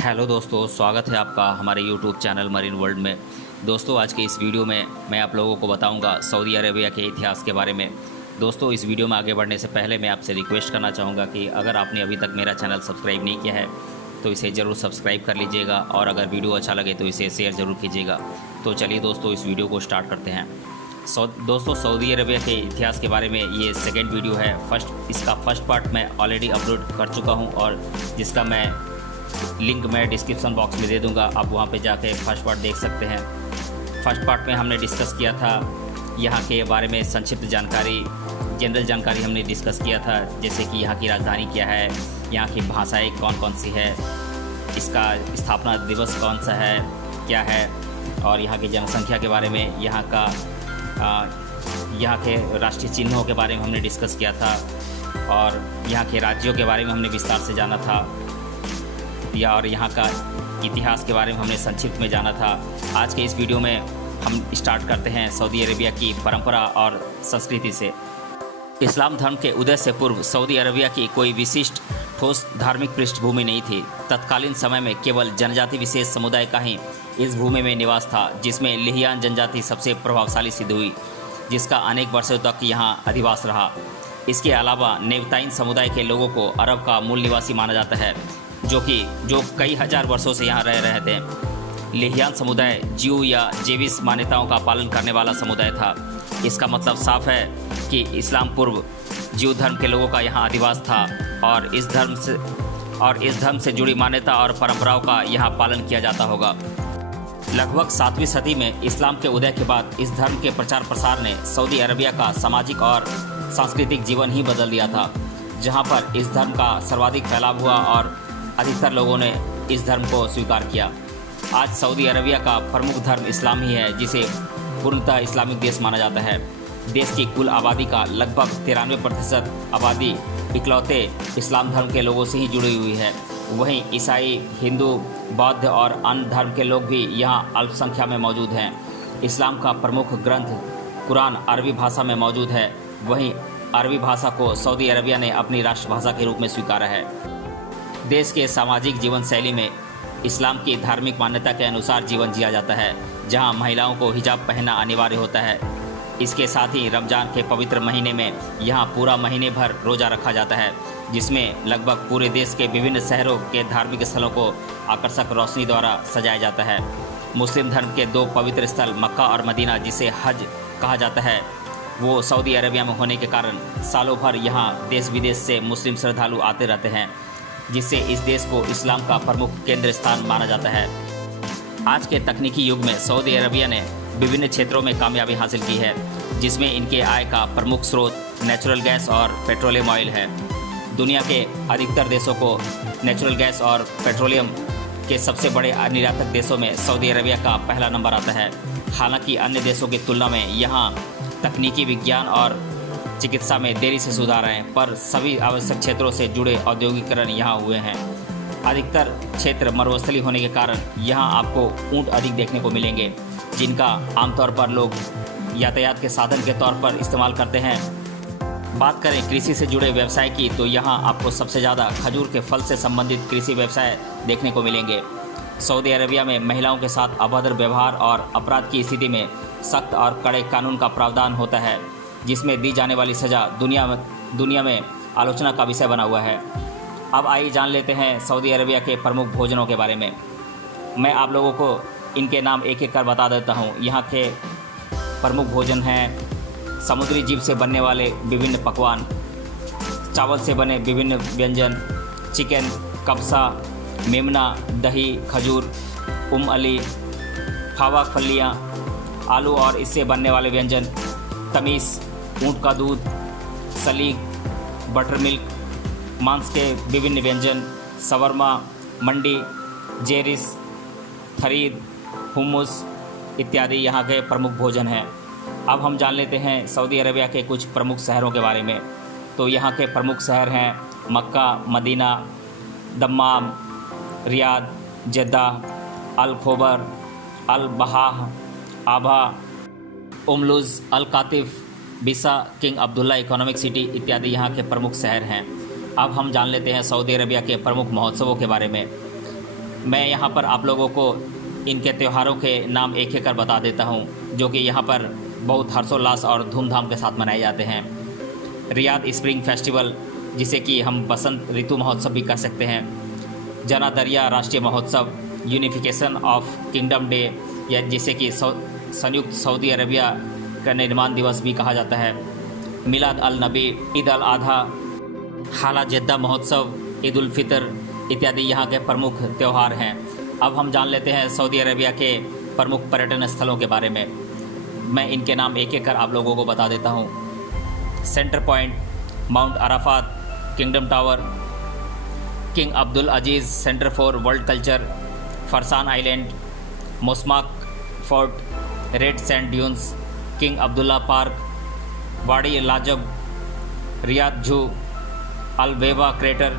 Hello दोस्तों, स्वागत है आपका हमारे यूट्यूब चैनल मरीन वर्ल्ड में। दोस्तों, आज के इस वीडियो में मैं आप लोगों को बताऊंगा सऊदी अरेबिया के इतिहास के बारे में। दोस्तों, इस वीडियो में आगे बढ़ने से पहले मैं आपसे रिक्वेस्ट करना चाहूँगा कि अगर आपने अभी तक मेरा चैनल सब्सक्राइब नहीं किया है तो इसे ज़रूर सब्सक्राइब कर लीजिएगा और अगर वीडियो अच्छा लगे तो इसे शेयर ज़रूर कीजिएगा। तो चलिए दोस्तों, इस वीडियो को स्टार्ट करते हैं। दोस्तों, सऊदी अरेबिया के इतिहास के बारे में ये सेकेंड वीडियो है। इसका फर्स्ट पार्ट मैं ऑलरेडी अपलोड कर चुका हूँ और जिसका मैं लिंक मैं डिस्क्रिप्शन बॉक्स में दे दूंगा, आप वहां पे जाके फर्स्ट पार्ट देख सकते हैं। फर्स्ट पार्ट में हमने डिस्कस किया था यहाँ के बारे में संक्षिप्त जानकारी, जनरल जानकारी हमने डिस्कस किया था, जैसे कि यहाँ की राजधानी क्या है, यहाँ की भाषाएं कौन कौन सी है, इसका स्थापना दिवस कौन सा है, क्या है, और यहाँ की जनसंख्या के बारे में, यहाँ के राष्ट्रीय चिन्हों के बारे में हमने डिस्कस किया था और यहाँ के राज्यों के बारे में हमने विस्तार से जाना था और यहाँ का इतिहास के बारे में हमने संक्षिप्त में जाना था। आज के इस वीडियो में हम स्टार्ट करते हैं सऊदी अरेबिया की परंपरा और संस्कृति से। इस्लाम धर्म के उदय से पूर्व सऊदी अरेबिया की कोई विशिष्ट ठोस धार्मिक पृष्ठभूमि नहीं थी। तत्कालीन समय में केवल जनजाति विशेष समुदाय का ही इस भूमि में निवास था, जिसमें लिहियान जनजाति सबसे प्रभावशाली सिद्ध हुई, जिसका अनेक वर्षों तक यहाँ अधिवास रहा। इसके अलावा नेवताइन समुदाय के लोगों को अरब का मूल निवासी माना जाता है, जो कई हजार वर्षों से यहाँ रह रहे थे। लिहियान समुदाय ज्यू या जेविस मान्यताओं का पालन करने वाला समुदाय था। इसका मतलब साफ है कि इस्लाम पूर्व ज्यू धर्म के लोगों का यहाँ अधिवास था और इस धर्म से जुड़ी मान्यता और परंपराओं का यहाँ पालन किया जाता होगा। लगभग 7वीं सदी में इस्लाम के उदय के बाद इस धर्म के प्रचार प्रसार ने सऊदी अरबिया का सामाजिक और सांस्कृतिक जीवन ही बदल दिया था, जहाँ पर इस धर्म का सर्वाधिक फैलाव हुआ और अधिकतर लोगों ने इस धर्म को स्वीकार किया। आज सऊदी अरबिया का प्रमुख धर्म इस्लाम ही है, जिसे पूर्णतः इस्लामिक देश माना जाता है। देश की कुल आबादी का लगभग 93% आबादी इकलौते इस्लाम धर्म के लोगों से ही जुड़ी हुई है। वहीं ईसाई, हिंदू, बौद्ध और अन्य धर्म के लोग भी यहाँ अल्पसंख्या में मौजूद हैं। इस्लाम का प्रमुख ग्रंथ कुरान अरबी भाषा में मौजूद है। वहीं अरबी भाषा को सऊदी अरबिया ने अपनी राष्ट्रभाषा के रूप में स्वीकारा है। देश के सामाजिक जीवन शैली में इस्लाम की धार्मिक मान्यता के अनुसार जीवन जिया जाता है, जहां महिलाओं को हिजाब पहनना अनिवार्य होता है। इसके साथ ही रमज़ान के पवित्र महीने में यहां पूरा महीने भर रोज़ा रखा जाता है, जिसमें लगभग पूरे देश के विभिन्न शहरों के धार्मिक स्थलों को आकर्षक रोशनी द्वारा सजाया जाता है। मुस्लिम धर्म के 2 पवित्र स्थल मक्का और मदीना, जिसे हज कहा जाता है, वो सऊदी अरबिया में होने के कारण सालों भर यहाँ देश विदेश से मुस्लिम श्रद्धालु आते रहते हैं, जिससे इस देश को इस्लाम का प्रमुख केंद्र स्थान माना जाता है। आज के तकनीकी युग में सऊदी अरबिया ने विभिन्न क्षेत्रों में कामयाबी हासिल की है, जिसमें इनके आय का प्रमुख स्रोत नेचुरल गैस और पेट्रोलियम ऑयल है। दुनिया के अधिकतर देशों को नेचुरल गैस और पेट्रोलियम के सबसे बड़े निर्यातक देशों में सऊदी अरबिया का पहला नंबर आता है। हालांकि अन्य देशों की तुलना में यहाँ तकनीकी विज्ञान और चिकित्सा में देरी से सुधार हैं, पर सभी आवश्यक क्षेत्रों से जुड़े औद्योगिकरण यहाँ हुए हैं। अधिकतर क्षेत्र मरुस्थली होने के कारण यहाँ आपको ऊंट अधिक देखने को मिलेंगे, जिनका आमतौर पर लोग यातायात के साधन के तौर पर इस्तेमाल करते हैं। बात करें कृषि से जुड़े व्यवसाय की, तो यहाँ आपको सबसे ज़्यादा खजूर के फल से संबंधित कृषि व्यवसाय देखने को मिलेंगे। सऊदी अरबिया में महिलाओं के साथ अभद्र व्यवहार और अपराध की स्थिति में सख्त और कड़े कानून का प्रावधान होता है, जिसमें दी जाने वाली सज़ा दुनिया में आलोचना का विषय बना हुआ है। अब आइए जान लेते हैं सऊदी अरबिया के प्रमुख भोजनों के बारे में। मैं आप लोगों को इनके नाम एक एक कर बता देता हूँ। यहाँ के प्रमुख भोजन हैं समुद्री जीव से बनने वाले विभिन्न पकवान, चावल से बने विभिन्न व्यंजन, चिकन, कब्सा, मेमना, दही, खजूर, अली, फावा फलियाँ, आलू और इससे बनने वाले व्यंजन, तमीस, ऊँट का दूध, सलीग, बटर मिल्क, मांस के विभिन्न व्यंजन, शवरमा, मंडी, जेरिस, थरीद, हुम्मुस इत्यादि यहाँ के प्रमुख भोजन हैं। अब हम जान लेते हैं सऊदी अरबिया के कुछ प्रमुख शहरों के बारे में। तो यहाँ के प्रमुख शहर हैं मक्का, मदीना, दम्माम, रियाद, जेद्दाह, अल खोबर, अल बहाह, आभा, उमलुज़, अल कातिफ, बिसा, किंग अब्दुल्ला इकोनॉमिक सिटी इत्यादि यहाँ के प्रमुख शहर हैं। अब हम जान लेते हैं सऊदी अरबिया के प्रमुख महोत्सवों के बारे में। मैं यहाँ पर आप लोगों को इनके त्योहारों के नाम एक एक कर बता देता हूँ, जो कि यहाँ पर बहुत हर्षोल्लास और धूमधाम के साथ मनाए जाते हैं। रियाद स्प्रिंग फेस्टिवल, जिसे कि हम बसंत ऋतु महोत्सव भी कह सकते हैं। जना दरिया राष्ट्रीय महोत्सव, यूनिफिकेशन ऑफ किंगडम डे, या जिसे कि संयुक्त सऊदी अरबिया का निर्माण दिवस भी कहा जाता है। मिलाद अल नबी, ईद अल आधा, हाला जद्दा महोत्सव, ईद उल फितर इत्यादि यहाँ के प्रमुख त्यौहार हैं। अब हम जान लेते हैं सऊदी अरबिया के प्रमुख पर्यटन स्थलों के बारे में। मैं इनके नाम एक एक कर आप लोगों को बता देता हूँ। Centre point, Mount Arafat, Kingdom Tower, King Abdul Aziz Centre for World Culture, Farasan Island, Masmak Fort, Red Sand Dunes, King Abdullah Park, Wadi Lajab, Riyadh Zoo, Al Wahba Crater,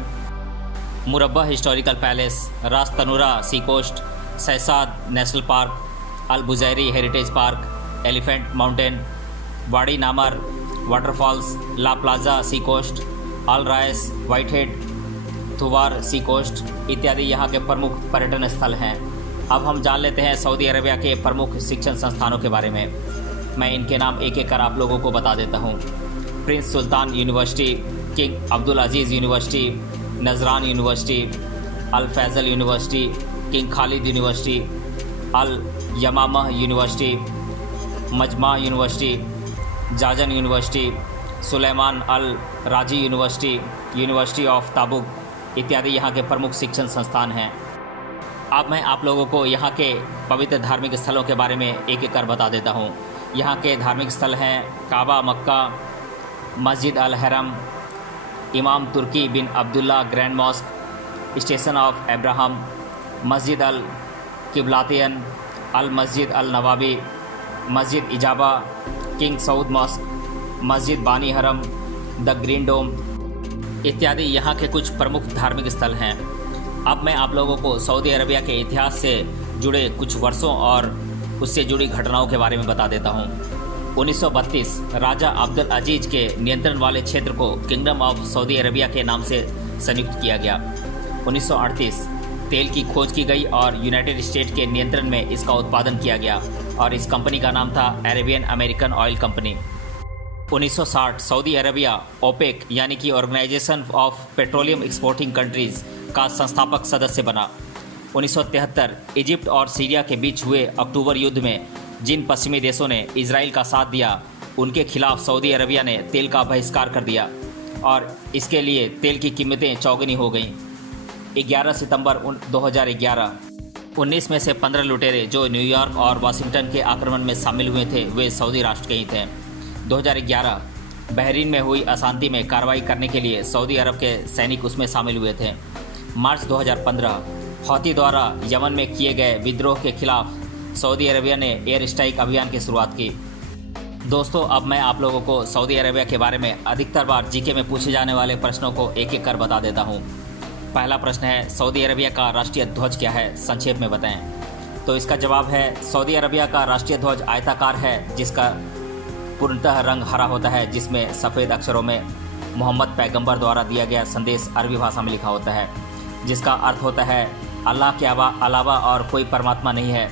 Murabba Historical Palace, Ras Tanura Sea Coast, सहसाद National Park, Al Bujairi Heritage Park, Elephant Mountain, Wadi Namar Waterfalls, La Plaza Sea Coast, Al Rayis, White Head, Thuwar Sea Coast इत्यादि यहाँ के प्रमुख पर्यटन स्थल हैं। अब हम जान लेते हैं सऊदी अरबिया के प्रमुख शिक्षण संस्थानों के बारे में। मैं इनके नाम एक एक कर आप लोगों को बता देता हूँ। Prince Sultan University, King Abdul Aziz University, Najran University, Al Faisal University, King Khalid University, Al Yamamah University, Majmaah University, Jazan University, Sulaiman Al Rajhi University, university of Tabuk इत्यादि यहाँ के प्रमुख शिक्षण संस्थान हैं। अब मैं आप लोगों को यहाँ के पवित्र धार्मिक स्थलों के बारे में एक एक कर बता देता हूँ। यहाँ के धार्मिक स्थल हैं काबा मक्का, मस्जिद Al Haram, Imam Turki bin Abdullah Grand Mosque, Station of Abraham, Masjid Al किबलातियन, अल मस्जिद अल नवाबी, मस्जिद इजाबा, किंग सऊद मॉस्क, मस्जिद बानी हरम, द ग्रीन डोम इत्यादि यहाँ के कुछ प्रमुख धार्मिक स्थल हैं। अब मैं आप लोगों को सऊदी अरबिया के इतिहास से जुड़े कुछ वर्षों और उससे जुड़ी घटनाओं के बारे में बता देता हूँ। 1932 राजा अब्दुल अजीज़ के नियंत्रण वाले क्षेत्र को किंगडम ऑफ सऊदी अरबिया के नाम से संयुक्त किया गया। 1938 तेल की खोज की गई और यूनाइटेड स्टेट के नियंत्रण में इसका उत्पादन किया गया और इस कंपनी का नाम था Arabian American oil company. 1960 Saudi Arabia OPEC यानी कि organisation of petroleum exporting countries का संस्थापक सदस्य बना। 1973 इजिप्ट और सीरिया के बीच हुए अक्टूबर युद्ध में जिन पश्चिमी देशों ने इजराइल का साथ दिया, उनके खिलाफ सऊदी अरबिया ने तेल का बहिष्कार कर दिया और इसके लिए तेल की कीमतें चौगुनी हो गईं। 11 सितंबर 2011 19 में से 15 लुटेरे जो न्यूयॉर्क और वाशिंगटन के आक्रमण में शामिल हुए थे, वे सऊदी राष्ट्र के ही थे। 2011 बहरीन में हुई अशांति में कार्रवाई करने के लिए सऊदी अरब के सैनिक उसमें शामिल हुए थे। मार्च 2015 हौती द्वारा यमन में किए गए विद्रोह के खिलाफ सऊदी अरबिया ने एयर स्ट्राइक अभियान की शुरुआत की। दोस्तों, अब मैं आप लोगों को सऊदी अरबिया के बारे में अधिकतर बार जीके में पूछे जाने वाले प्रश्नों को एक एक कर बता देता हूँ। पहला प्रश्न है, सऊदी अरबिया का राष्ट्रीय ध्वज क्या है, संक्षेप में बताएं। तो इसका जवाब है, सऊदी अरबिया का राष्ट्रीय ध्वज आयताकार है जिसका पूर्णतः रंग हरा होता है, जिसमें सफ़ेद अक्षरों में मोहम्मद पैगंबर द्वारा दिया गया संदेश अरबी भाषा में लिखा होता है, जिसका अर्थ होता है अल्लाह के अलावा और कोई परमात्मा नहीं है,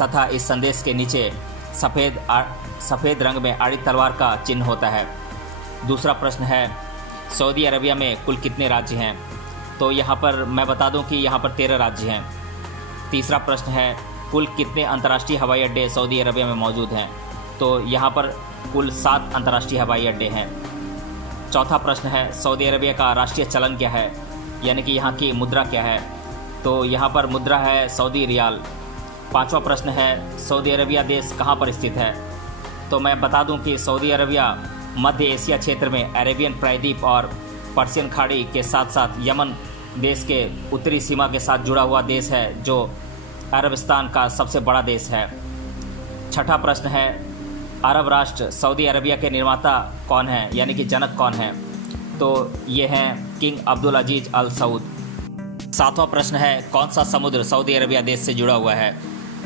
तथा इस संदेश के नीचे सफ़ेद रंग में आड़ी तलवार का चिन्ह होता है। दूसरा प्रश्न है, सऊदी अरबिया में कुल कितने राज्य हैं? तो यहाँ पर मैं बता दूं कि यहाँ पर 13 राज्य हैं। तीसरा प्रश्न है, कुल कितने अंतर्राष्ट्रीय हवाई अड्डे सऊदी अरबिया में मौजूद हैं? तो यहाँ पर कुल 7 अंतर्राष्ट्रीय हवाई अड्डे हैं। चौथा प्रश्न है, सऊदी अरबिया का राष्ट्रीय चलन क्या है, यानी कि यहाँ की मुद्रा क्या है? तो यहाँ पर मुद्रा है सऊदी रियाल। पांचवा प्रश्न है, सऊदी अरबिया देश कहाँ पर स्थित है? तो मैं बता दूं कि सऊदी अरबिया मध्य एशिया क्षेत्र में अरेबियन प्रायद्वीप और पर्शियन खाड़ी के साथ साथ यमन देश के उत्तरी सीमा के साथ जुड़ा हुआ देश है, जो अरबिस्तान का सबसे बड़ा देश है। छठा प्रश्न है, अरब राष्ट्र सऊदी अरबिया के निर्माता कौन हैं, यानी कि जनक कौन हैं? तो ये हैं किंग अब्दुल अजीज़ अल सऊद। सातवां प्रश्न है, कौन सा समुद्र सऊदी अरबिया देश से जुड़ा हुआ है?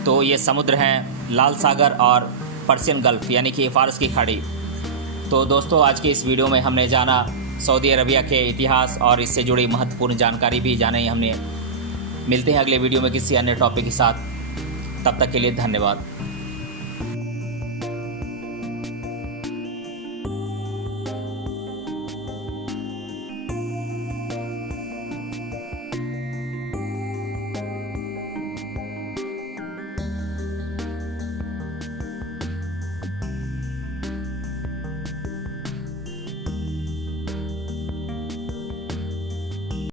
तो ये समुद्र हैं लाल सागर और पर्शियन गल्फ, यानी कि फारस की खाड़ी। तो दोस्तों, आज की इस वीडियो में हमने जाना सऊदी अरबिया के इतिहास और इससे जुड़ी महत्वपूर्ण जानकारी भी जानी हमने। मिलते हैं अगले वीडियो में किसी अन्य टॉपिक के साथ। तब तक के लिए धन्यवाद।